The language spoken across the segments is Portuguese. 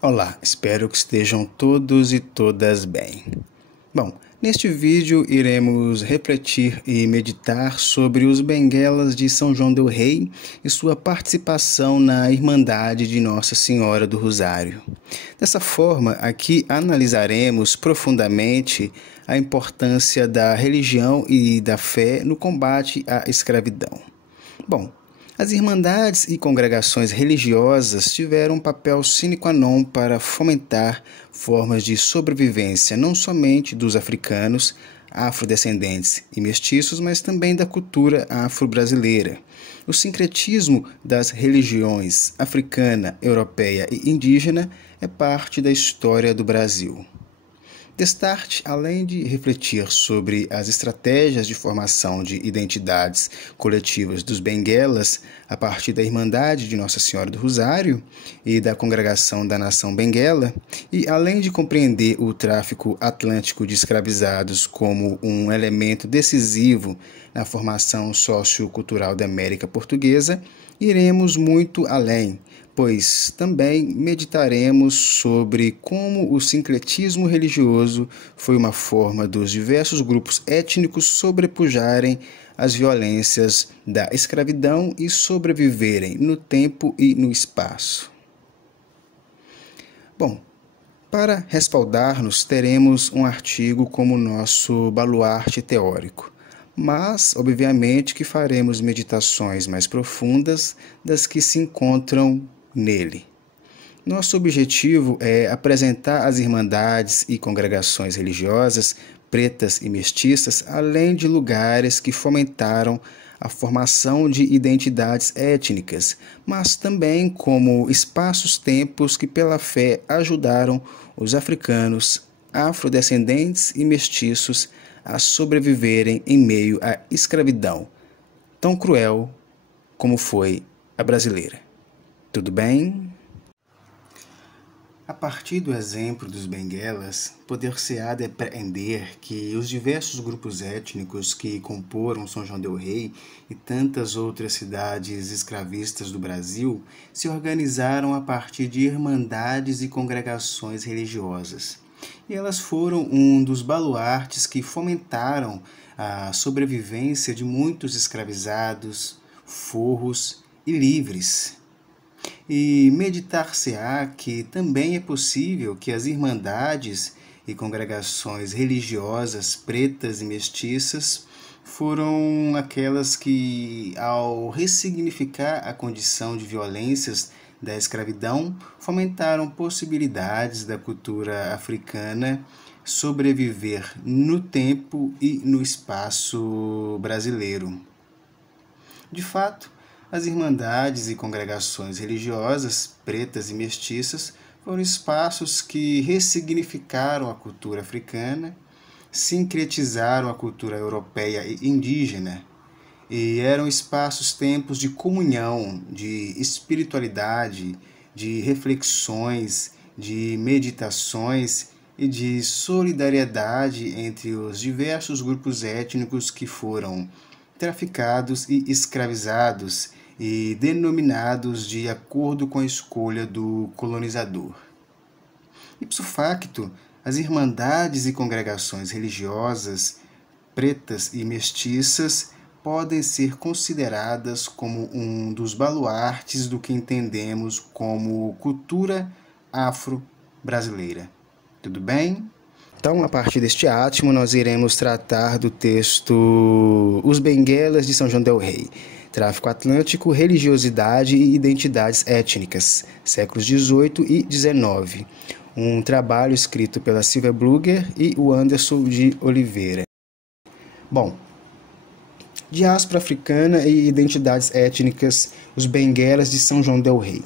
Olá, espero que estejam todos e todas bem. Bom, neste vídeo iremos refletir e meditar sobre os benguelas de São João del Rei e sua participação na Irmandade de Nossa Senhora do Rosário. Dessa forma, aqui analisaremos profundamente a importância da religião e da fé no combate à escravidão. Bom, as irmandades e congregações religiosas tiveram um papel sine qua non para fomentar formas de sobrevivência não somente dos africanos, afrodescendentes e mestiços, mas também da cultura afro-brasileira. O sincretismo das religiões africana, europeia e indígena é parte da história do Brasil. Destarte, além de refletir sobre as estratégias de formação de identidades coletivas dos benguelas a partir da Irmandade de Nossa Senhora do Rosário e da Congregação da Nação Benguela, e além de compreender o tráfico atlântico de escravizados como um elemento decisivo na formação sociocultural da América Portuguesa, iremos muito além, pois também meditaremos sobre como o sincretismo religioso foi uma forma dos diversos grupos étnicos sobrepujarem as violências da escravidão e sobreviverem no tempo e no espaço. Bom, para respaldar-nos, teremos um artigo como nosso baluarte teórico, mas, obviamente, que faremos meditações mais profundas das que se encontram nele. Nosso objetivo é apresentar as irmandades e congregações religiosas pretas e mestiças, além de lugares que fomentaram a formação de identidades étnicas, mas também como espaços-tempos que pela fé ajudaram os africanos, afrodescendentes e mestiços a sobreviverem em meio à escravidão, tão cruel como foi a brasileira. Tudo bem? A partir do exemplo dos benguelas, poder-se-á depreender que os diversos grupos étnicos que comporam São João del Rei e tantas outras cidades escravistas do Brasil se organizaram a partir de irmandades e congregações religiosas. E elas foram um dos baluartes que fomentaram a sobrevivência de muitos escravizados, forros e livres. E meditar-se-á que também é possível que as irmandades e congregações religiosas pretas e mestiças foram aquelas que, ao ressignificar a condição de violências da escravidão, fomentaram possibilidades da cultura africana sobreviver no tempo e no espaço brasileiro. De fato, as irmandades e congregações religiosas, pretas e mestiças, foram espaços que ressignificaram a cultura africana, sincretizaram a cultura europeia e indígena, e eram espaços-tempos de comunhão, de espiritualidade, de reflexões, de meditações e de solidariedade entre os diversos grupos étnicos que foram traficados e escravizados e denominados de acordo com a escolha do colonizador. Ipso facto, as irmandades e congregações religiosas, pretas e mestiças, podem ser consideradas como um dos baluartes do que entendemos como cultura afro-brasileira. Tudo bem? Então, a partir deste átimo, nós iremos tratar do texto Os Benguelas de São João del Rei, Tráfico Atlântico, Religiosidade e Identidades Étnicas, séculos XVIII e XIX. Um trabalho escrito pela Silvia Blugger e o Anderson de Oliveira. Bom, diáspora africana e identidades étnicas, os benguelas de São João del Rei.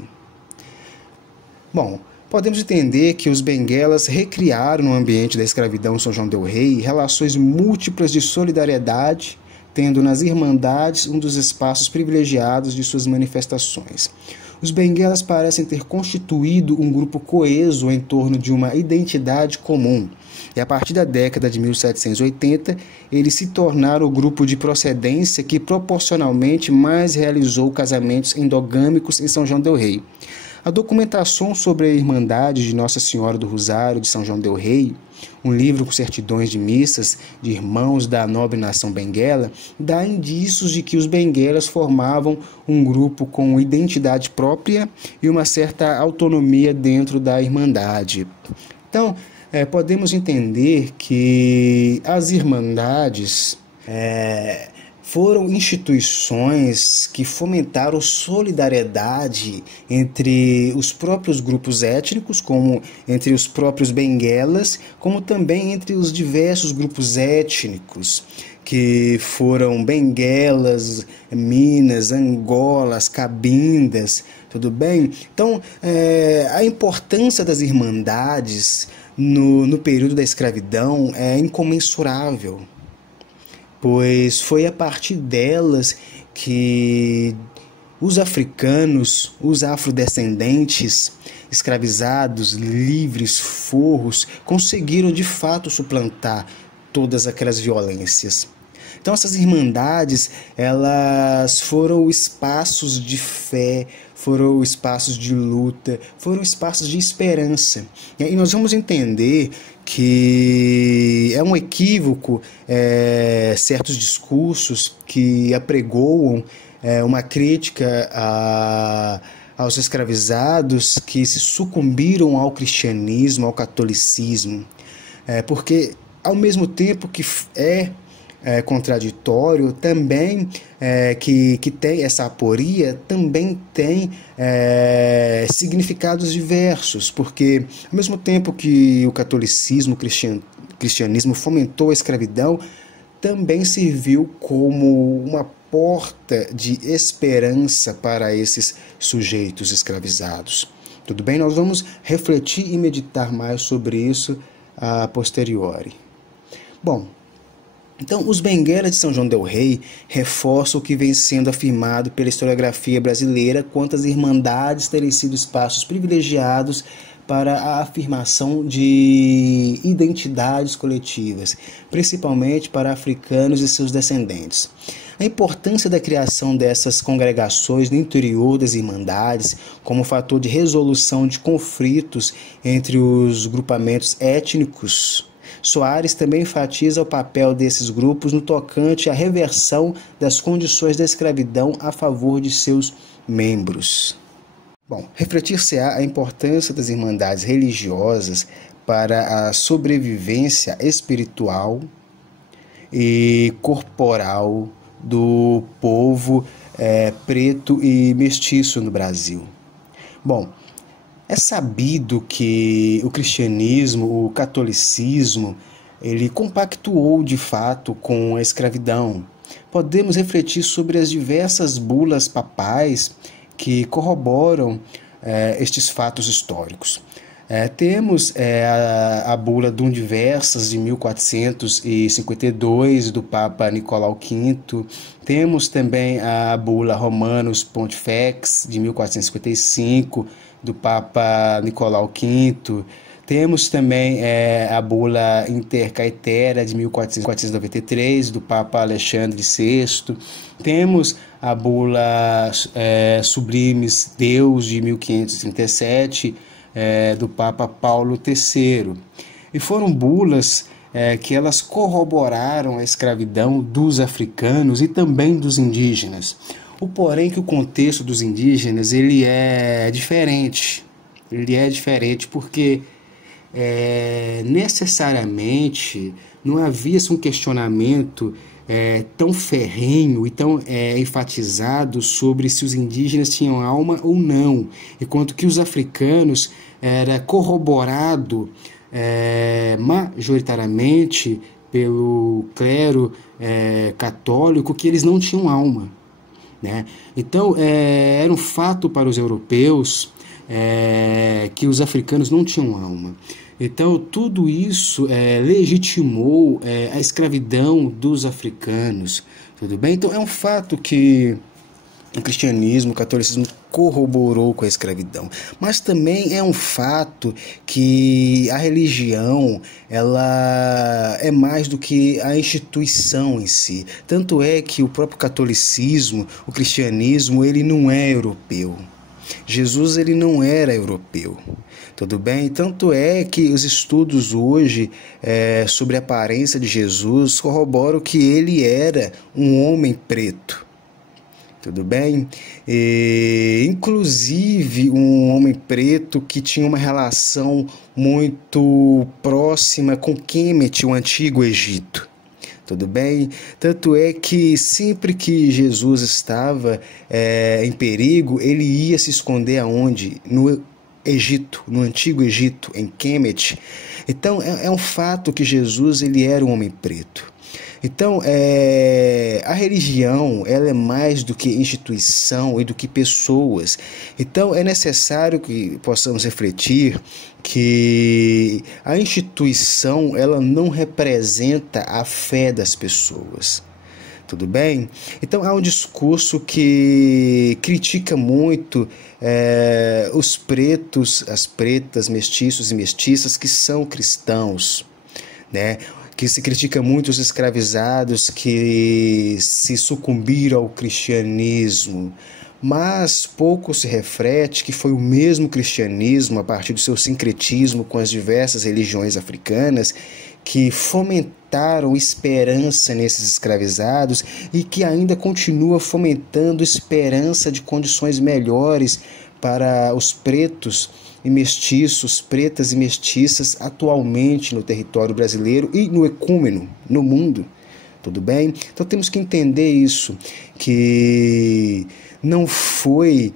Bom, podemos entender que os benguelas recriaram no ambiente da escravidão em São João del Rei relações múltiplas de solidariedade, tendo nas irmandades um dos espaços privilegiados de suas manifestações. Os benguelas parecem ter constituído um grupo coeso em torno de uma identidade comum, E a partir da década de 1780, eles se tornaram o grupo de procedência que proporcionalmente mais realizou casamentos endogâmicos em São João del Rei. A documentação sobre a Irmandade de Nossa Senhora do Rosário de São João del Rei, um livro com certidões de missas de irmãos da nobre nação benguela, dá indícios de que os benguelas formavam um grupo com identidade própria e uma certa autonomia dentro da Irmandade. Então, podemos entender que as Irmandades foram instituições que fomentaram solidariedade entre os próprios grupos étnicos, como entre os próprios benguelas, como também entre os diversos grupos étnicos, que foram benguelas, minas, angolas, cabindas, tudo bem? Então, a importância das irmandades no período da escravidão é incomensurável, pois foi a partir delas que os africanos, os afrodescendentes, escravizados, livres, forros, conseguiram de fato suplantar todas aquelas violências. Então essas irmandades, elas foram espaços de fé, foram espaços de luta, foram espaços de esperança. E nós vamos entender que é um equívoco certos discursos que apregoam uma crítica aos escravizados que se sucumbiram ao cristianismo, ao catolicismo, porque ao mesmo tempo que contraditório, também que tem essa aporia, também tem significados diversos, porque ao mesmo tempo que o catolicismo, o cristianismo fomentou a escravidão, também serviu como uma porta de esperança para esses sujeitos escravizados. Tudo bem? Nós vamos refletir e meditar mais sobre isso a posteriori. Bom, então, os benguelas de São João del Rei reforçam o que vem sendo afirmado pela historiografia brasileira quanto às irmandades terem sido espaços privilegiados para a afirmação de identidades coletivas, principalmente para africanos e seus descendentes. A importância da criação dessas congregações no interior das irmandades como fator de resolução de conflitos entre os grupamentos étnicos. Soares também enfatiza o papel desses grupos no tocante à reversão das condições da escravidão a favor de seus membros. Bom, refletir-se-á a importância das irmandades religiosas para a sobrevivência espiritual e corporal do povo preto e mestiço no Brasil. Bom, é sabido que o cristianismo, o catolicismo, ele compactuou de fato com a escravidão. Podemos refletir sobre as diversas bulas papais que corroboram estes fatos históricos. Temos a bula Dum Diversas de 1452 do Papa Nicolau V, temos também a bula Romanus Pontifex de 1455 do Papa Nicolau V, temos também a bula Intercaetera de 1493 do Papa Alexandre VI, temos a bula Sublimes Deus de 1537 do Papa Paulo III. E foram bulas que elas corroboraram a escravidão dos africanos e também dos indígenas. O porém que o contexto dos indígenas ele é diferente. Ele é diferente porque necessariamente não havia um questionamento tão ferrenho e tão enfatizado sobre se os indígenas tinham alma ou não, enquanto que os africanos era corroborado majoritariamente pelo clero católico que eles não tinham alma, né? Então era um fato para os europeus que os africanos não tinham alma. Então tudo isso legitimou a escravidão dos africanos, tudo bem? Então é um fato que O cristianismo, o catolicismo corroborou com a escravidão. Mas também é um fato que a religião, ela é mais do que a instituição em si. Tanto é que o próprio catolicismo, o cristianismo, ele não é europeu. Jesus, ele não era europeu. Tudo bem? Tanto é que os estudos hoje sobre a aparência de Jesus corroboram que ele era um homem preto. Tudo bem? Inclusive um homem preto que tinha uma relação muito próxima com Kemet, o antigo Egito. Tudo bem? Tanto é que sempre que Jesus estava em perigo, ele ia se esconder aonde? No Egito, no antigo Egito, em Kemet. Então é um fato que Jesus ele era um homem preto. Então, a religião ela é mais do que instituição e do que pessoas. Então, é necessário que possamos refletir que a instituição ela não representa a fé das pessoas. Tudo bem? Então, há um discurso que critica muito os pretos, as pretas, mestiços e mestiças que são cristãos, né? Que se critica muito os escravizados que se sucumbiram ao cristianismo, mas pouco se reflete que foi o mesmo cristianismo, a partir do seu sincretismo com as diversas religiões africanas, que fomentaram esperança nesses escravizados e que ainda continua fomentando esperança de condições melhores para os pretos e mestiços, pretas e mestiças atualmente no território brasileiro e no ecúmeno, no mundo. Tudo bem? Então temos que entender isso, que não foi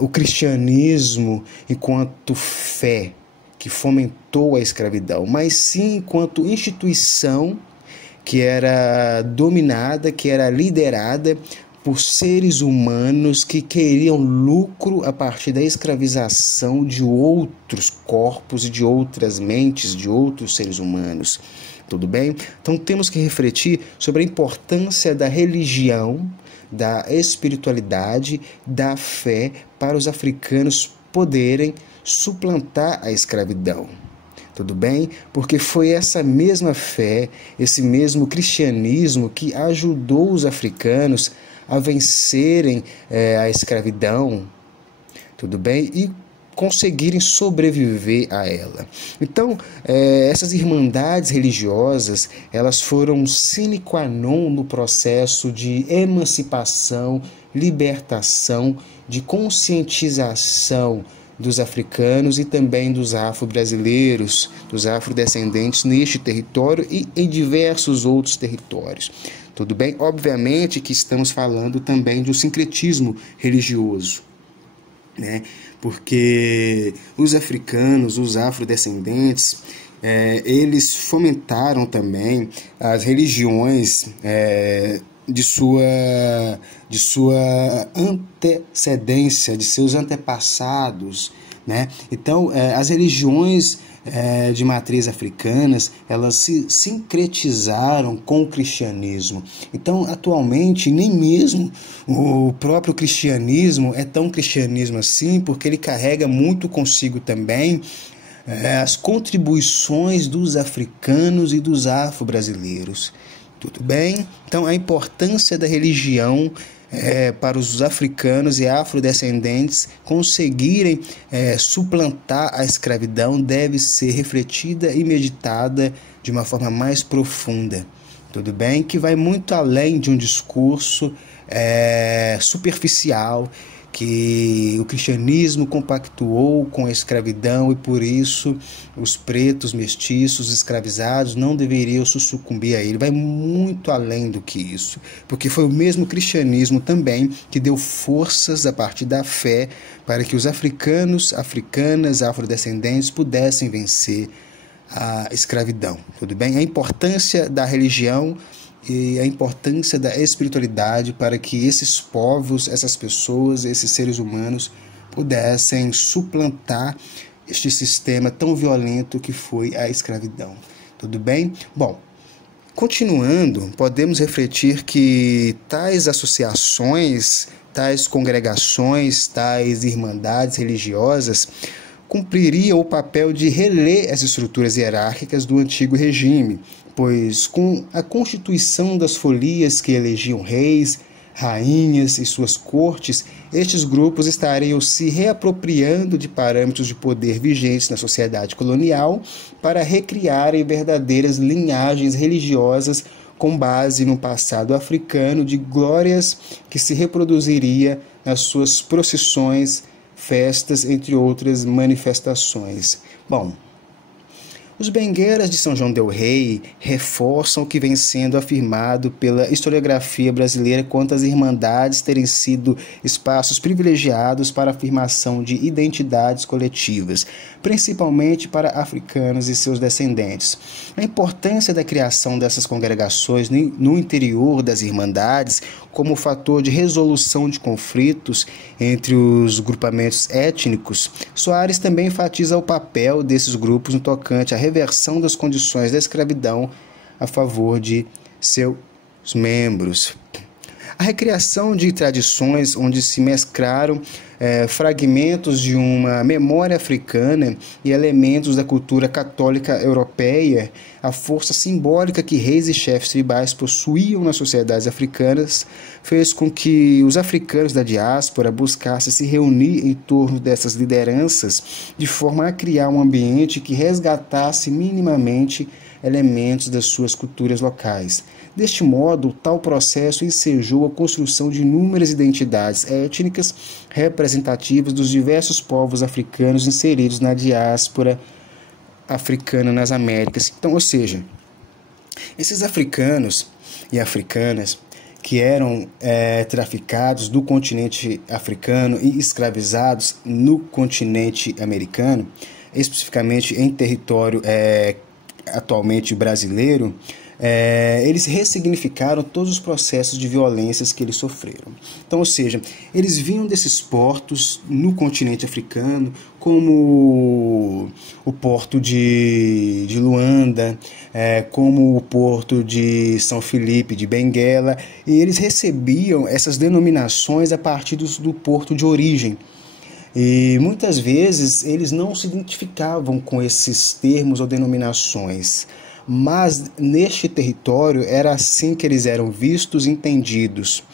o cristianismo enquanto fé que fomentou a escravidão, mas sim enquanto instituição que era dominada, que era liderada por seres humanos que queriam lucro a partir da escravização de outros corpos e de outras mentes, de outros seres humanos. Tudo bem? Então temos que refletir sobre a importância da religião, da espiritualidade, da fé para os africanos poderem suplantar a escravidão. Tudo bem? Porque foi essa mesma fé, esse mesmo cristianismo que ajudou os africanos a vencerem a escravidão, tudo bem? E conseguirem sobreviver a ela. Então, essas irmandades religiosas, elas foram sine qua non no processo de emancipação, libertação, de conscientização dos africanos e também dos afro-brasileiros, dos afrodescendentes neste território e em diversos outros territórios. Tudo bem? Obviamente que estamos falando também de um sincretismo religioso, né? Porque os africanos, os afrodescendentes, eles fomentaram também as religiões de sua antecedência, de seus antepassados, né? Então, as religiões de matriz africanas, elas se sincretizaram com o cristianismo. Então, atualmente, nem mesmo o próprio cristianismo é tão cristianismo assim, porque ele carrega muito consigo também as contribuições dos africanos e dos afro-brasileiros. Tudo bem? Então, a importância da religião para os africanos e afrodescendentes conseguirem suplantar a escravidão deve ser refletida e meditada de uma forma mais profunda. Tudo bem? Que vai muito além de um discurso superficial, que o cristianismo compactuou com a escravidão e por isso os pretos, mestiços, escravizados não deveriam sucumbir a ele. Vai muito além do que isso, porque foi o mesmo cristianismo também que deu forças a partir da fé para que os africanos, africanas, afrodescendentes pudessem vencer a escravidão. Tudo bem? A importância da religião e a importância da espiritualidade para que esses povos, essas pessoas, esses seres humanos pudessem suplantar este sistema tão violento que foi a escravidão. Tudo bem? Bom, Continuando, podemos refletir que tais associações, tais congregações, tais irmandades religiosas cumpririam o papel de reler as estruturas hierárquicas do antigo regime, pois com a constituição das folias que elegiam reis, rainhas e suas cortes, estes grupos estariam se reapropriando de parâmetros de poder vigentes na sociedade colonial para recriarem verdadeiras linhagens religiosas com base no passado africano de glórias que se reproduziria nas suas procissões, festas, entre outras manifestações. Bom, os benguelas de São João del Rei reforçam o que vem sendo afirmado pela historiografia brasileira quanto às irmandades terem sido espaços privilegiados para a afirmação de identidades coletivas, principalmente para africanos e seus descendentes. A importância da criação dessas congregações no interior das irmandades como fator de resolução de conflitos entre os grupamentos étnicos, Soares também enfatiza o papel desses grupos no tocante à reversão das condições da escravidão a favor de seus membros. A recriação de tradições onde se mesclaram fragmentos de uma memória africana e elementos da cultura católica europeia, a força simbólica que reis e chefes tribais possuíam nas sociedades africanas, fez com que os africanos da diáspora buscassem se reunir em torno dessas lideranças, de forma a criar um ambiente que resgatasse minimamente elementos das suas culturas locais. Deste modo, tal processo ensejou a construção de inúmeras identidades étnicas representativas dos diversos povos africanos inseridos na diáspora africana nas Américas. Então, ou seja, esses africanos e africanas que eram traficados do continente africano e escravizados no continente americano, especificamente em território atualmente brasileiro, eles ressignificaram todos os processos de violências que eles sofreram. Então, ou seja, eles vinham desses portos no continente africano, como o porto de Luanda, como o porto de São Felipe de Benguela, e eles recebiam essas denominações a partir do porto de origem. E muitas vezes eles não se identificavam com esses termos ou denominações, mas neste território era assim que eles eram vistos e entendidos.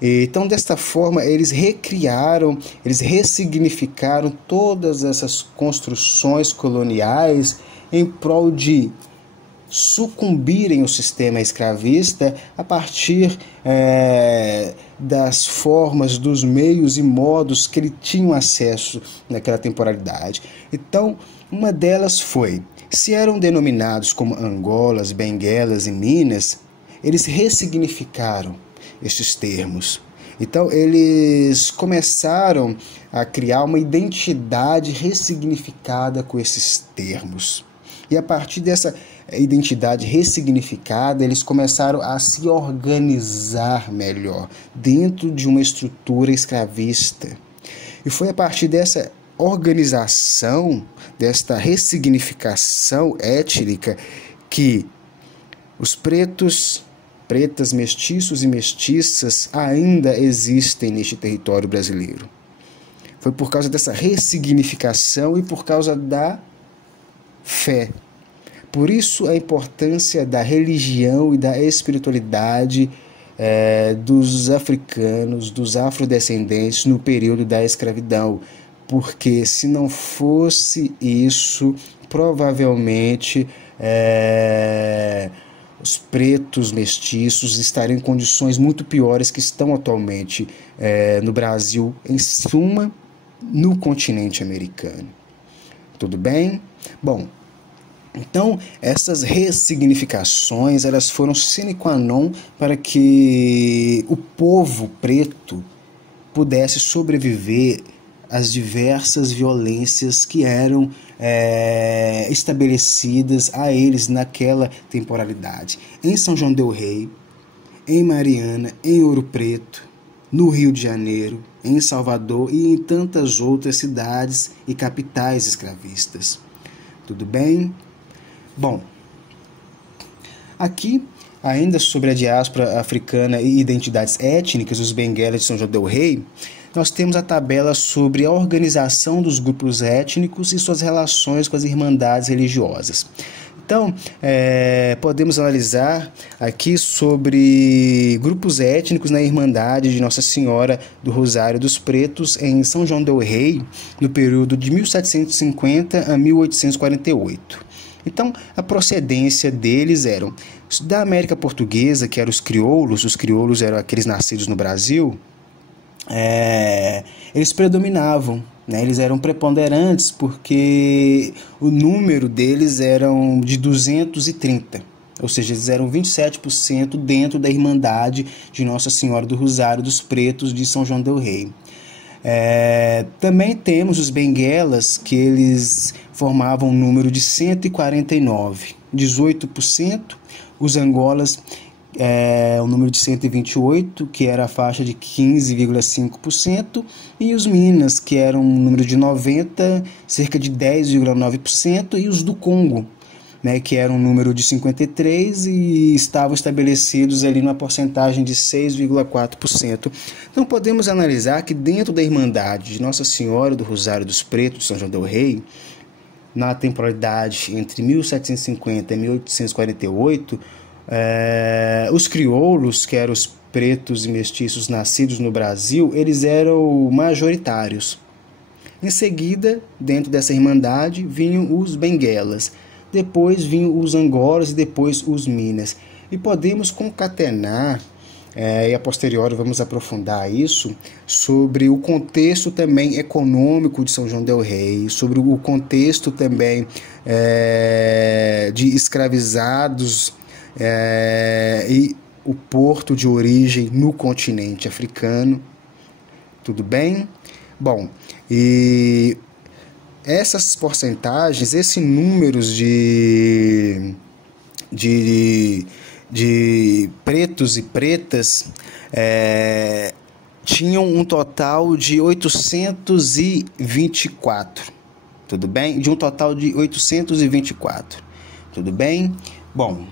Então, desta forma, eles recriaram, eles ressignificaram todas essas construções coloniais em prol de sucumbirem ao sistema escravista a partir das formas, dos meios e modos que ele tinha acesso naquela temporalidade. Então, uma delas foi, se eram denominados como Angolas, Benguelas e Minas, eles ressignificaram estes termos. Então, eles começaram a criar uma identidade ressignificada com esses termos. E a partir dessa identidade ressignificada, eles começaram a se organizar melhor dentro de uma estrutura escravista. E foi a partir dessa organização, desta ressignificação étnica, que os pretos, pretas, mestiços e mestiças ainda existem neste território brasileiro. Foi por causa dessa ressignificação e por causa da fé. Por isso a importância da religião e da espiritualidade dos africanos, dos afrodescendentes no período da escravidão. Porque se não fosse isso, provavelmente os pretos mestiços estariam em condições muito piores que estão atualmente no Brasil, em suma, no continente americano. Tudo bem? Bom, então essas ressignificações elas foram sine qua non para que o povo preto pudesse sobreviver às diversas violências que eram estabelecidas a eles naquela temporalidade. Em São João del Rei, em Mariana, em Ouro Preto, no Rio de Janeiro, em Salvador e em tantas outras cidades e capitais escravistas. Tudo bem? Bom, aqui Ainda sobre a diáspora africana e identidades étnicas, os benguelas de São João del Rei, nós temos a tabela sobre a organização dos grupos étnicos e suas relações com as irmandades religiosas. Então, podemos analisar aqui sobre grupos étnicos na Irmandade de Nossa Senhora do Rosário dos Pretos em São João del Rei, no período de 1750 a 1848. Então, a procedência deles eram da América Portuguesa, que eram os crioulos eram aqueles nascidos no Brasil, eles predominavam, né? Eles eram preponderantes porque o número deles eram de 230, ou seja, eles eram 27% dentro da Irmandade de Nossa Senhora do Rosário dos Pretos de São João del Rei. Também temos os benguelas, que eles formavam um número de 149, 18%, os angolas o número de 128, que era a faixa de 15,5%, e os minas, que eram um número de 90, cerca de 10,9%, e os do Congo, né, que era um número de 53 e estavam estabelecidos ali numa porcentagem de 6,4%. Então podemos analisar que dentro da Irmandade de Nossa Senhora do Rosário dos Pretos de São João del Rei, na temporalidade entre 1750 e 1848, os crioulos, que eram os pretos e mestiços nascidos no Brasil, eles eram majoritários. Em seguida, dentro dessa irmandade, vinham os benguelas, depois vinham os angolas e depois os minas. E podemos concatenar, e a posteriori vamos aprofundar isso, sobre o contexto também econômico de São João del Rei, sobre o contexto também de escravizados e o porto de origem no continente africano. Tudo bem? Bom, e essas porcentagens, esses números de pretos e pretas tinham um total de 824, tudo bem? De um total de 824, tudo bem? Bom,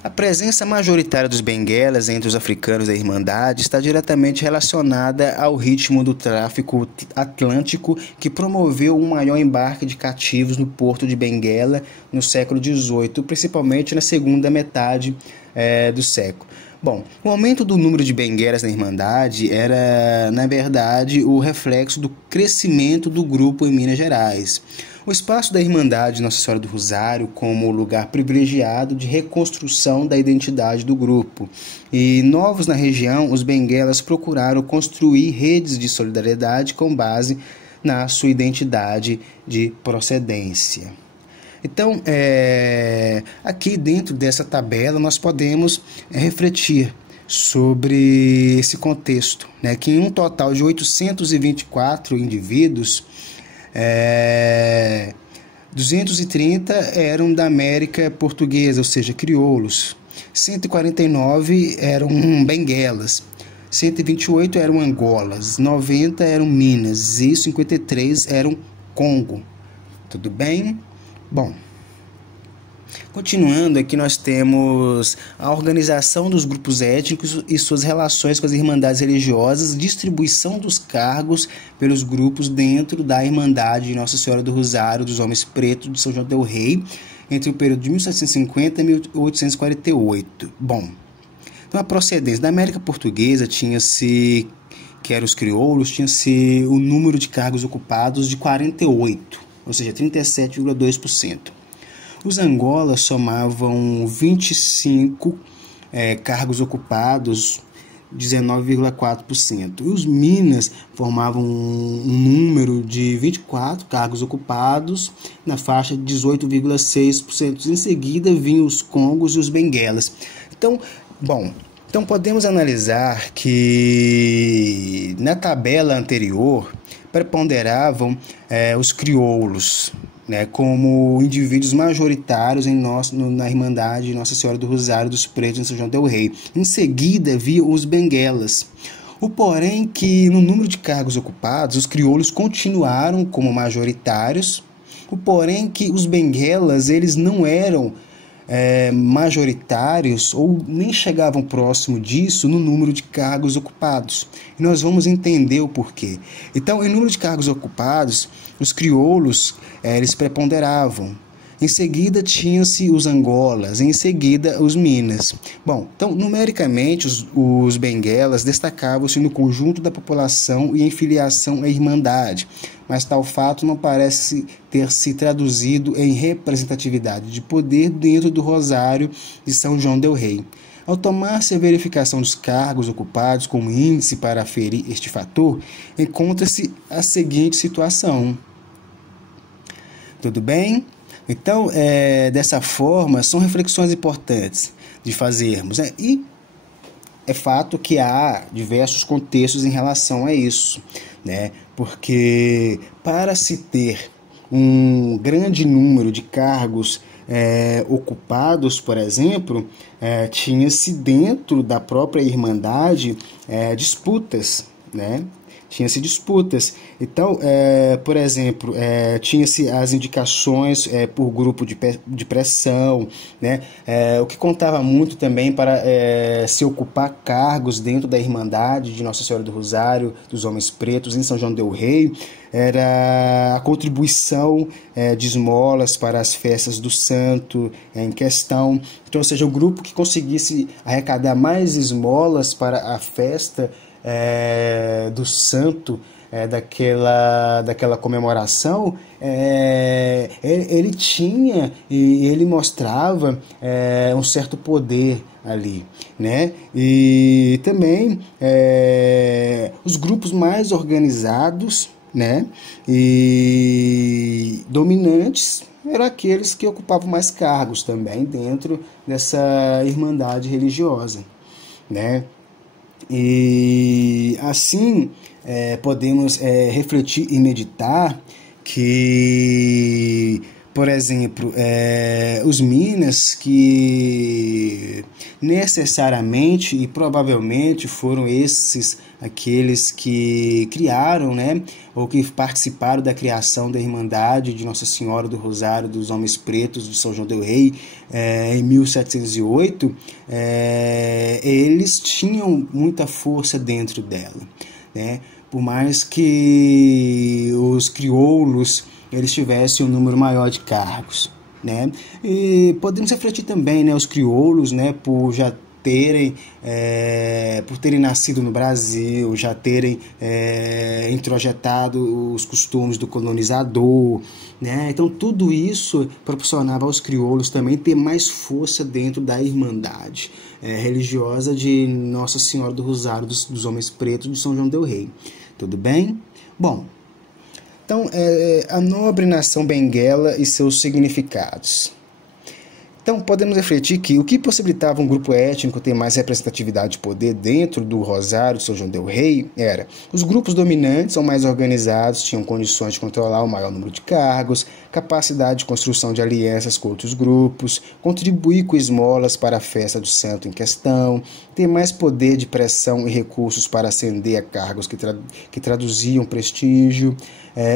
a presença majoritária dos benguelas entre os africanos da Irmandade está diretamente relacionada ao ritmo do tráfico atlântico que promoveu um maior embarque de cativos no porto de Benguela no século XVIII, principalmente na segunda metade do século. Bom, o aumento do número de benguelas na Irmandade era, na verdade, o reflexo do crescimento do grupo em Minas Gerais. O espaço da Irmandade Nossa Senhora do Rosário como lugar privilegiado de reconstrução da identidade do grupo. E novos na região, os benguelas procuraram construir redes de solidariedade com base na sua identidade de procedência. Então, aqui dentro dessa tabela nós podemos refletir sobre esse contexto, né, que em um total de 824 indivíduos, 230 eram da América Portuguesa, ou seja, crioulos, 149 eram benguelas, 128 eram angolas, 90 eram minas e 53 eram Congo. Tudo bem? Bom, continuando aqui, nós temos a organização dos grupos étnicos e suas relações com as irmandades religiosas, distribuição dos cargos pelos grupos dentro da Irmandade de Nossa Senhora do Rosário dos Homens Pretos de São João del Rei, entre o período de 1750 e 1848. Bom, então a procedência da América Portuguesa tinha-se, que eram os crioulos, tinha-se o número de cargos ocupados de 48, ou seja, 37,2%. Os angolas somavam 25 cargos ocupados, 19,4%. E os minas formavam um número de 24 cargos ocupados, na faixa de 18,6%. Em seguida vinham os congos e os benguelas. Então podemos analisar que na tabela anterior preponderavam os crioulos, né, como indivíduos majoritários na Irmandade Nossa Senhora do Rosário dos Pretos em São João del Rei. Em seguida, viam os benguelas. O porém que no número de cargos ocupados, os crioulos continuaram como majoritários. O porém que os benguelas, eles não eram majoritários ou nem chegavam próximo disso no número de cargos ocupados. E nós vamos entender o porquê. Então, em número de cargos ocupados, os crioulos eles preponderavam. Em seguida, tinham-se os Angolas, em seguida, os Minas. Bom, então, numericamente, os benguelas destacavam-se no conjunto da população e em filiação à Irmandade, mas tal fato não parece ter se traduzido em representatividade de poder dentro do Rosário de São João del Rei. Ao tomar-se a verificação dos cargos ocupados como índice para aferir este fator, encontra-se a seguinte situação. Tudo bem? Então, dessa forma, são reflexões importantes de fazermos, né? E é fato que há diversos contextos em relação a isso, né? Porque para se ter um grande número de cargos ocupados, por exemplo, tinha-se dentro da própria Irmandade disputas, né? Tinha-se disputas. Então, por exemplo, tinha-se as indicações por grupo de pressão, né? O que contava muito também para se ocupar cargos dentro da Irmandade de Nossa Senhora do Rosário, dos Homens Pretos, em São João del Rei, era a contribuição de esmolas para as festas do santo em questão. Então, ou seja, o grupo que conseguisse arrecadar mais esmolas para a festa do santo, daquela comemoração, ele tinha e ele mostrava um certo poder ali, né? E também os grupos mais organizados, né, e dominantes eram aqueles que ocupavam mais cargos também dentro dessa irmandade religiosa, né? E assim podemos refletir e meditar que, por exemplo, os Minas, que necessariamente e provavelmente foram esses aqueles que criaram, né, ou que participaram da criação da Irmandade de Nossa Senhora do Rosário dos Homens Pretos de São João del Rei em 1708, eles tinham muita força dentro dela, né? Por mais que os crioulos eles tivessem um número maior de cargos, né? E podemos refletir também, né, os crioulos, né, por terem nascido no Brasil, já terem introjetado os costumes do colonizador, né? Então tudo isso proporcionava aos crioulos também ter mais força dentro da Irmandade religiosa de Nossa Senhora do Rosário dos Homens Pretos de São João del Rei. Tudo bem? Bom, então a nobre nação benguela e seus significados. Então, podemos refletir que o que possibilitava um grupo étnico ter mais representatividade de poder dentro do Rosário de São João del Rei era os grupos dominantes ou mais organizados, tinham condições de controlar o maior número de cargos, capacidade de construção de alianças com outros grupos, contribuir com esmolas para a festa do santo em questão, ter mais poder de pressão e recursos para ascender a cargos que traduziam prestígio.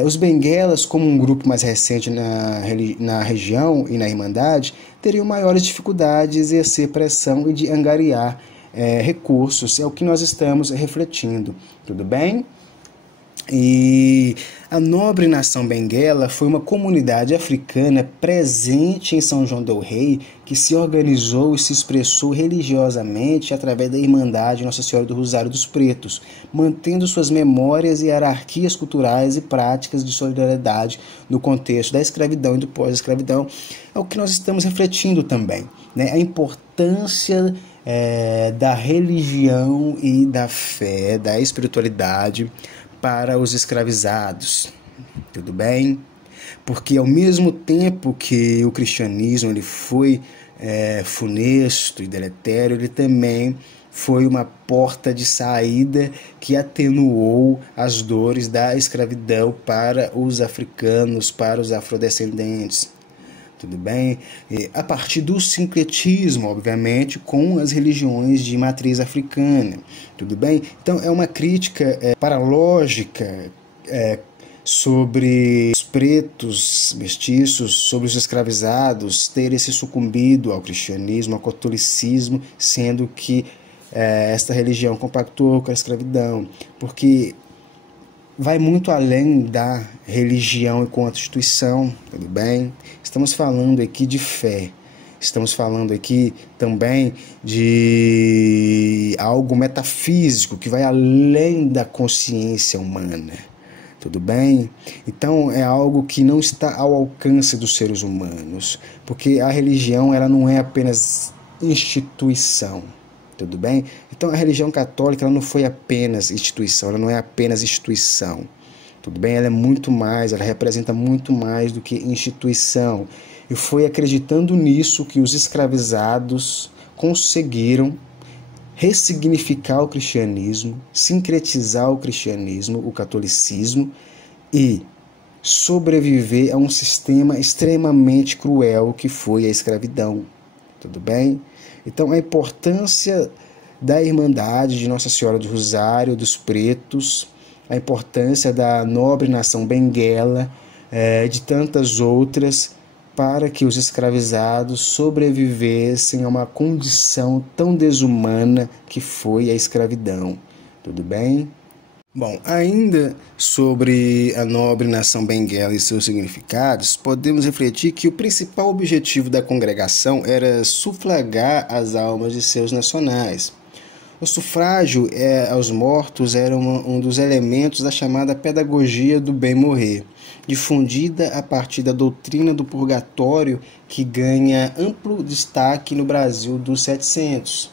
Os benguelas, como um grupo mais recente na região e na Irmandade, teriam maiores dificuldades de exercer pressão e de angariar recursos. É o que nós estamos refletindo. Tudo bem? E a nobre nação benguela foi uma comunidade africana presente em São João del Rei que se organizou e se expressou religiosamente através da Irmandade Nossa Senhora do Rosário dos Pretos, mantendo suas memórias e hierarquias culturais e práticas de solidariedade no contexto da escravidão e do pós-escravidão. É o que nós estamos refletindo também, né? A importância da religião e da fé, da espiritualidade para os escravizados, tudo bem? Porque ao mesmo tempo que o cristianismo ele foi funesto e deletério, ele também foi uma porta de saída que atenuou as dores da escravidão para os africanos, para os afrodescendentes. Tudo bem? A partir do sincretismo, obviamente, com as religiões de matriz africana. Tudo bem? Então, é uma crítica para a lógica sobre os pretos mestiços, sobre os escravizados terem se sucumbido ao cristianismo, ao catolicismo, sendo que esta religião compactuou com a escravidão, porque vai muito além da religião enquanto instituição, tudo bem? Estamos falando aqui de fé, estamos falando aqui também de algo metafísico que vai além da consciência humana, tudo bem? Então é algo que não está ao alcance dos seres humanos, porque a religião ela não é apenas instituição. Tudo bem? Então a religião católica ela não foi apenas instituição, ela não é apenas instituição. Tudo bem? Ela é muito mais, ela representa muito mais do que instituição. E foi acreditando nisso que os escravizados conseguiram ressignificar o cristianismo, sincretizar o cristianismo, o catolicismo e sobreviver a um sistema extremamente cruel que foi a escravidão. Tudo bem? Então, a importância da Irmandade de Nossa Senhora do Rosário, dos Pretos, a importância da nobre nação benguela, de tantas outras, para que os escravizados sobrevivessem a uma condição tão desumana que foi a escravidão. Tudo bem? Bom, ainda sobre a nobre nação benguela e seus significados, podemos refletir que o principal objetivo da congregação era sufragar as almas de seus nacionais. O sufrágio aos mortos era um dos elementos da chamada pedagogia do bem morrer, difundida a partir da doutrina do purgatório que ganha amplo destaque no Brasil dos 700.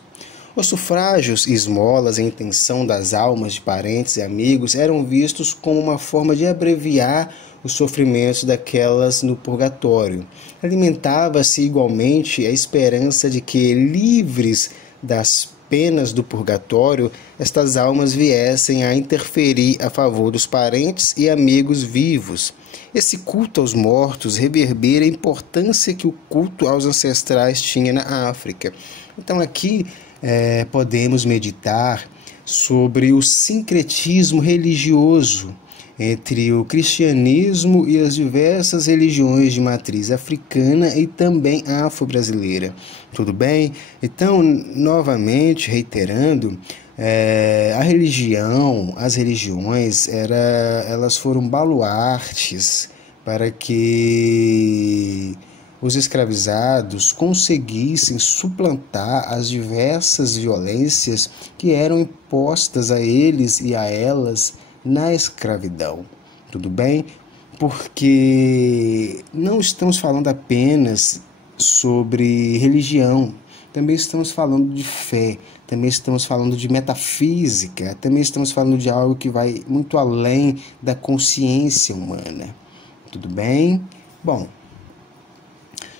Os sufrágios e esmolas em intenção das almas de parentes e amigos eram vistos como uma forma de abreviar os sofrimentos daquelas no purgatório. Alimentava-se igualmente a esperança de que, livres das penas do purgatório, estas almas viessem a interferir a favor dos parentes e amigos vivos. Esse culto aos mortos reverbera a importância que o culto aos ancestrais tinha na África. Então aqui podemos meditar sobre o sincretismo religioso entre o cristianismo e as diversas religiões de matriz africana e também afro-brasileira. Tudo bem? Então, novamente, reiterando, a religião, as religiões, elas foram baluartes para que os escravizados conseguissem suplantar as diversas violências que eram impostas a eles e a elas na escravidão. Tudo bem? Porque não estamos falando apenas sobre religião, também estamos falando de fé, também estamos falando de metafísica, também estamos falando de algo que vai muito além da consciência humana. Tudo bem? Bom,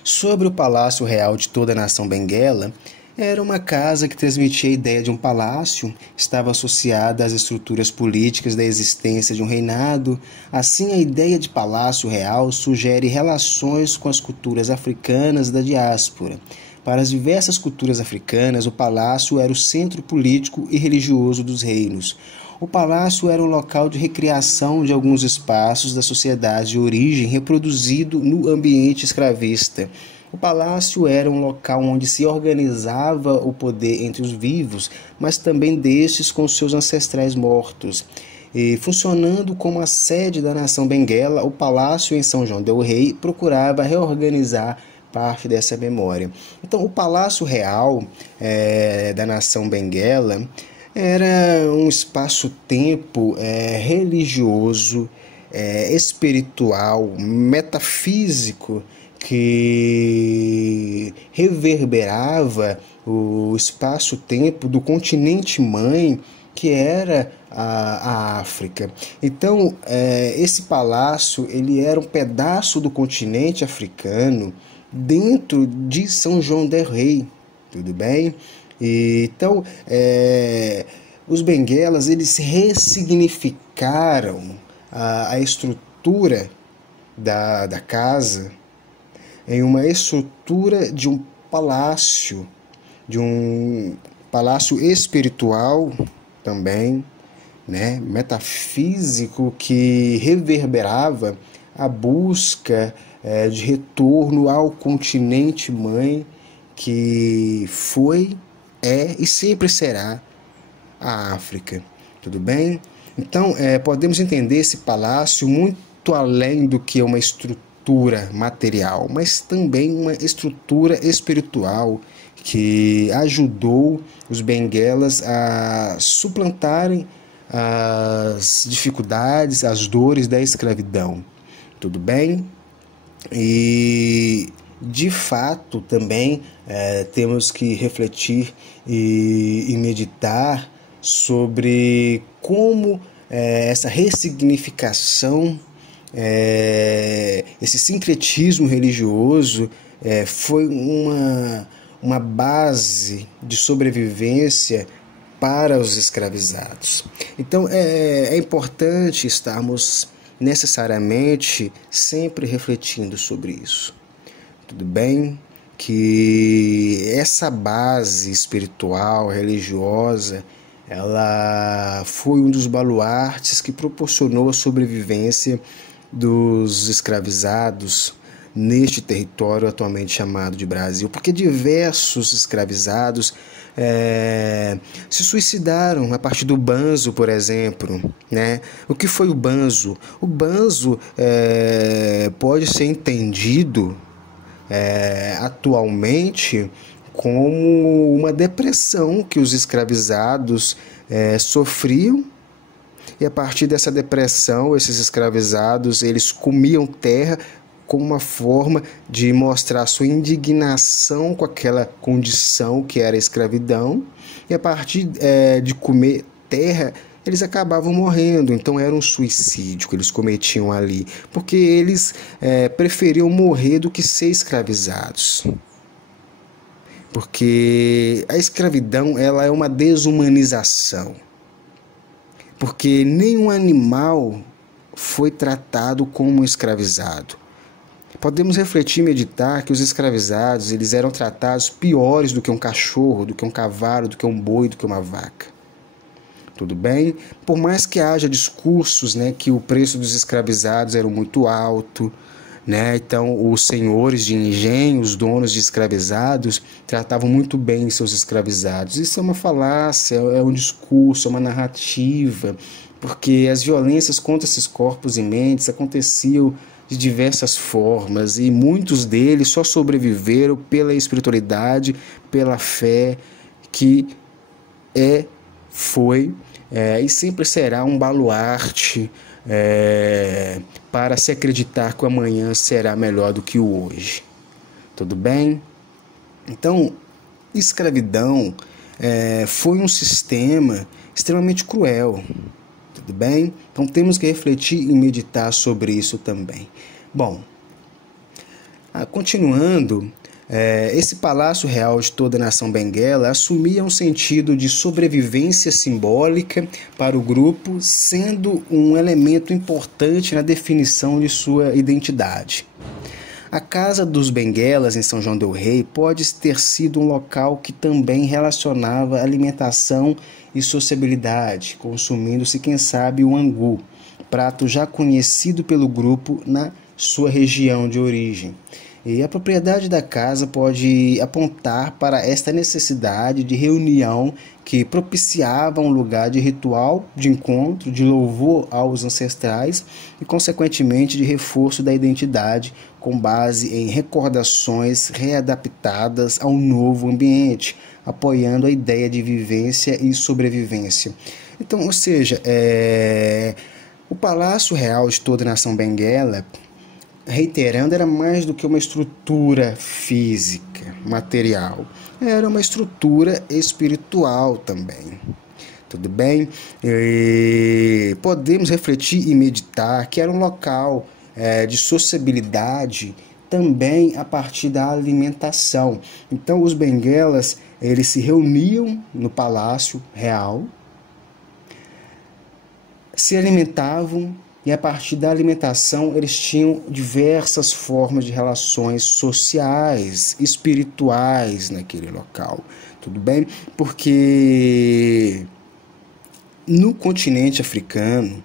sobre o Palácio Real de toda a nação benguela, era uma casa que transmitia a ideia de um palácio, estava associada às estruturas políticas da existência de um reinado. Assim, a ideia de palácio real sugere relações com as culturas africanas da diáspora. Para as diversas culturas africanas, o palácio era o centro político e religioso dos reinos. O palácio era um local de recriação de alguns espaços da sociedade de origem reproduzido no ambiente escravista. O palácio era um local onde se organizava o poder entre os vivos, mas também destes com seus ancestrais mortos. E, funcionando como a sede da nação benguela, o palácio em São João del Rei procurava reorganizar parte dessa memória. Então, o Palácio Real da nação benguela era um espaço-tempo religioso, espiritual, metafísico, que reverberava o espaço-tempo do continente mãe, que era a África. Então, esse palácio ele era um pedaço do continente africano dentro de São João del Rei, tudo bem? Então, os benguelas eles ressignificaram a estrutura da casa em uma estrutura de um palácio espiritual também, né, metafísico que reverberava a busca de retorno ao continente mãe que foi, é e sempre será a África. Tudo bem? Então, podemos entender esse palácio muito além do que uma estrutura material, mas também uma estrutura espiritual que ajudou os benguelas a suplantarem as dificuldades, as dores da escravidão. Tudo bem? E de fato também temos que refletir e meditar sobre como essa ressignificação, esse sincretismo religioso foi uma base de sobrevivência para os escravizados. Então é importante estarmos necessariamente sempre refletindo sobre isso. Tudo bem? Que essa base espiritual, religiosa, ela foi um dos baluartes que proporcionou a sobrevivência dos escravizados neste território atualmente chamado de Brasil, porque diversos escravizados se suicidaram a partir do banzo, por exemplo, né? O que foi o banzo? O banzo pode ser entendido atualmente como uma depressão que os escravizados sofriam, e a partir dessa depressão, esses escravizados eles comiam terra como uma forma de mostrar sua indignação com aquela condição que era a escravidão, e a partir de comer terra, eles acabavam morrendo. Então era um suicídio que eles cometiam ali, porque eles preferiam morrer do que ser escravizados. Porque a escravidão ela é uma desumanização, porque nenhum animal foi tratado como escravizado. Podemos refletir e meditar que os escravizados eles eram tratados piores do que um cachorro, do que um cavalo, do que um boi, do que uma vaca. Tudo bem? Por mais que haja discursos, né, que o preço dos escravizados era muito alto, né? Então os senhores de engenho, os donos de escravizados, tratavam muito bem seus escravizados. Isso é uma falácia, é um discurso, é uma narrativa, porque as violências contra esses corpos e mentes aconteciam de diversas formas, e muitos deles só sobreviveram pela espiritualidade, pela fé, que foi e sempre será um baluarte para se acreditar que o amanhã será melhor do que o hoje. Tudo bem? Então, escravidão foi um sistema extremamente cruel. Tudo bem? Então temos que refletir e meditar sobre isso também. Bom, continuando, esse palácio real de toda a nação benguela assumia um sentido de sobrevivência simbólica para o grupo, sendo um elemento importante na definição de sua identidade. A casa dos benguelas em São João del Rei pode ter sido um local que também relacionava alimentação e sociabilidade, consumindo-se, quem sabe, o angu, prato já conhecido pelo grupo na sua região de origem. E a propriedade da casa pode apontar para esta necessidade de reunião que propiciava um lugar de ritual, de encontro, de louvor aos ancestrais e, consequentemente, de reforço da identidade com base em recordações readaptadas ao novo ambiente, apoiando a ideia de vivência e sobrevivência. Então, ou seja, o Palácio Real de toda a nação benguela, reiterando, era mais do que uma estrutura física, material. Era uma estrutura espiritual também. Tudo bem? E podemos refletir e meditar que era um local de sociabilidade também a partir da alimentação. Então, os benguelas, eles se reuniam no Palácio Real, se alimentavam, e a partir da alimentação eles tinham diversas formas de relações sociais, espirituais naquele local. Tudo bem? Porque no continente africano,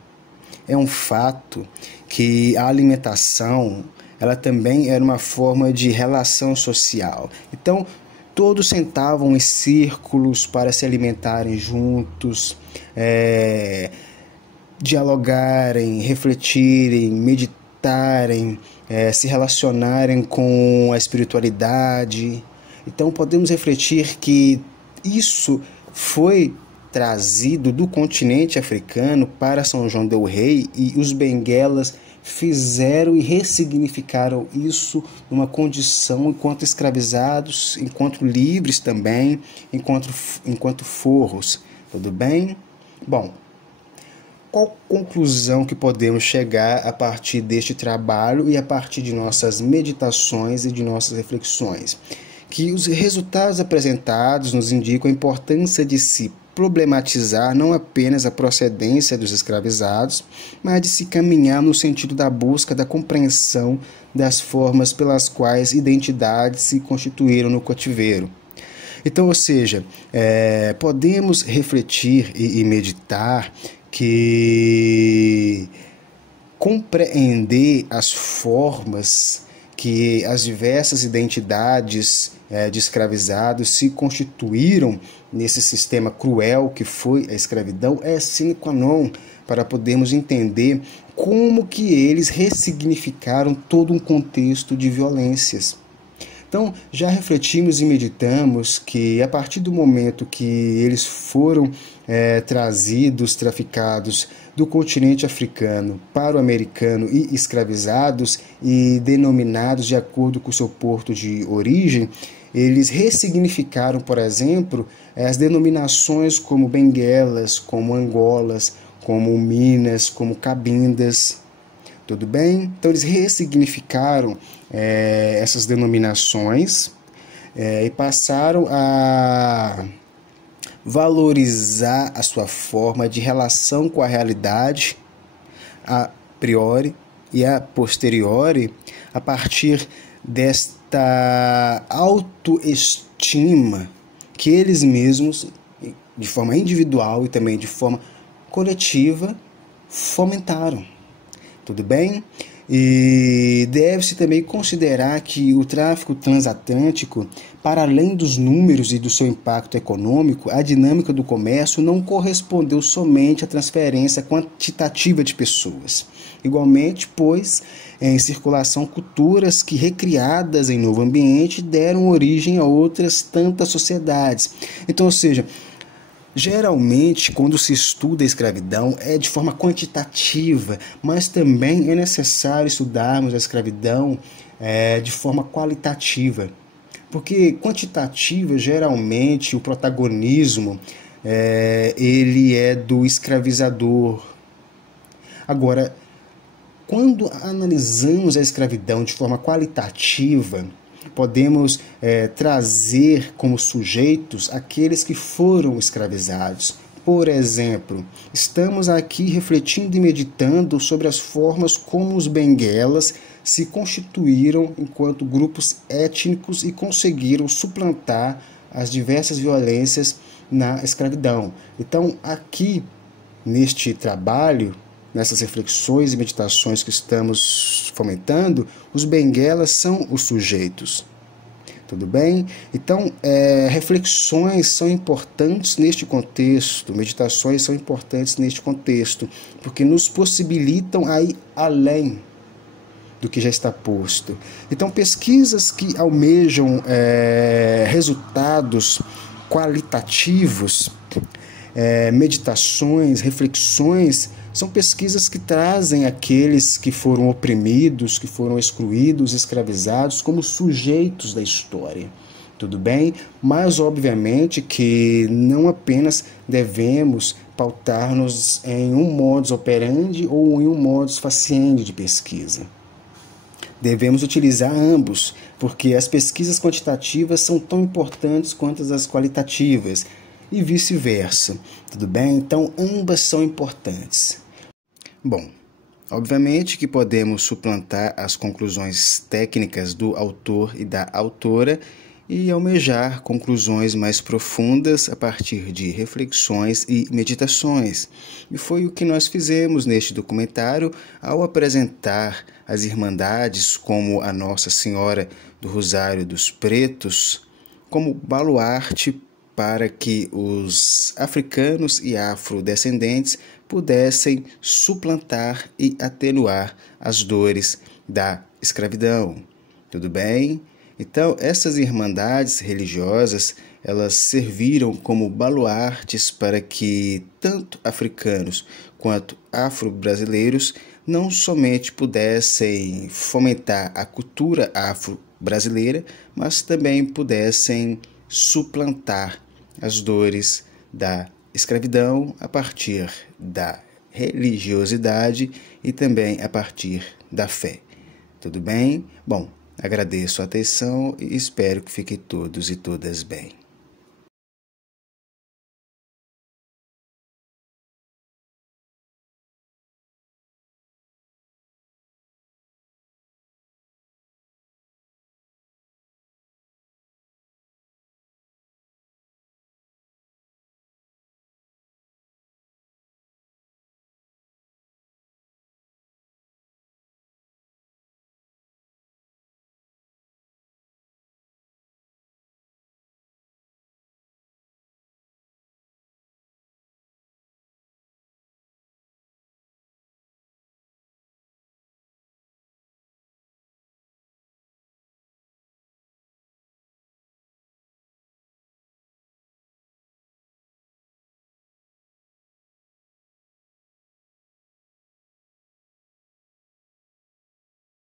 é um fato que a alimentação, ela também era uma forma de relação social. Então, todos sentavam em círculos para se alimentarem juntos, dialogarem, refletirem, meditarem, se relacionarem com a espiritualidade. Então, podemos refletir que isso foi trazido do continente africano para São João del Rei, e os benguelas fizeram e ressignificaram isso numa condição enquanto escravizados, enquanto livres também, enquanto forros. Tudo bem? Bom, qual conclusão que podemos chegar a partir deste trabalho e a partir de nossas meditações e de nossas reflexões? Que os resultados apresentados nos indicam a importância de se problematizar não apenas a procedência dos escravizados, mas de se caminhar no sentido da busca da compreensão das formas pelas quais identidades se constituíram no cativeiro. Então, ou seja, podemos refletir e meditar que compreender as formas que as diversas identidades de escravizados se constituíram nesse sistema cruel que foi a escravidão é sine qua non para podermos entender como que eles ressignificaram todo um contexto de violências. Então, já refletimos e meditamos que a partir do momento que eles foram traficados do continente africano para o americano e escravizados e denominados de acordo com o seu porto de origem, eles ressignificaram, por exemplo, as denominações como benguelas, como angolas, como minas, como cabindas. Tudo bem? Então, eles ressignificaram essas denominações e passaram a valorizar a sua forma de relação com a realidade a priori e a posteriori a partir desta autoestima que eles mesmos, de forma individual e também de forma coletiva, fomentaram. Tudo bem? E deve-se também considerar que o tráfico transatlântico, para além dos números e do seu impacto econômico, a dinâmica do comércio não correspondeu somente à transferência quantitativa de pessoas. Igualmente, pôs em circulação culturas que, recriadas em novo ambiente, deram origem a outras tantas sociedades. Então, ou seja, geralmente, quando se estuda a escravidão, é de forma quantitativa, mas também é necessário estudarmos a escravidão de forma qualitativa. Porque quantitativa, geralmente, o protagonismo ele é do escravizador. Agora, quando analisamos a escravidão de forma qualitativa, podemos trazer como sujeitos aqueles que foram escravizados. Por exemplo, estamos aqui refletindo e meditando sobre as formas como os benguelas se constituíram enquanto grupos étnicos e conseguiram suplantar as diversas violências na escravidão. Então, aqui, neste trabalho, nessas reflexões e meditações que estamos fomentando, os benguelas são os sujeitos. Tudo bem? Então, reflexões são importantes neste contexto, meditações são importantes neste contexto, porque nos possibilitam a ir além do que já está posto. Então, pesquisas que almejam resultados qualitativos, meditações, reflexões, são pesquisas que trazem aqueles que foram oprimidos, que foram excluídos, escravizados, como sujeitos da história. Tudo bem? Mas, obviamente, que não apenas devemos pautar-nos em um modus operandi ou em um modus faciendi de pesquisa. Devemos utilizar ambos, porque as pesquisas quantitativas são tão importantes quanto as qualitativas, e vice-versa. Tudo bem? Então, ambas são importantes. Bom, obviamente que podemos suplantar as conclusões técnicas do autor e da autora e almejar conclusões mais profundas a partir de reflexões e meditações. E foi o que nós fizemos neste documentário ao apresentar as irmandades como a Nossa Senhora do Rosário dos Pretos como baluarte para que os africanos e afrodescendentes pudessem suplantar e atenuar as dores da escravidão. Tudo bem? Então, essas irmandades religiosas, elas serviram como baluartes para que tanto africanos quanto afro-brasileiros não somente pudessem fomentar a cultura afro-brasileira, mas também pudessem suplantar as dores da escravidão a partir da religiosidade e também a partir da fé. Tudo bem? Bom, agradeço a atenção e espero que fiquem todos e todas bem.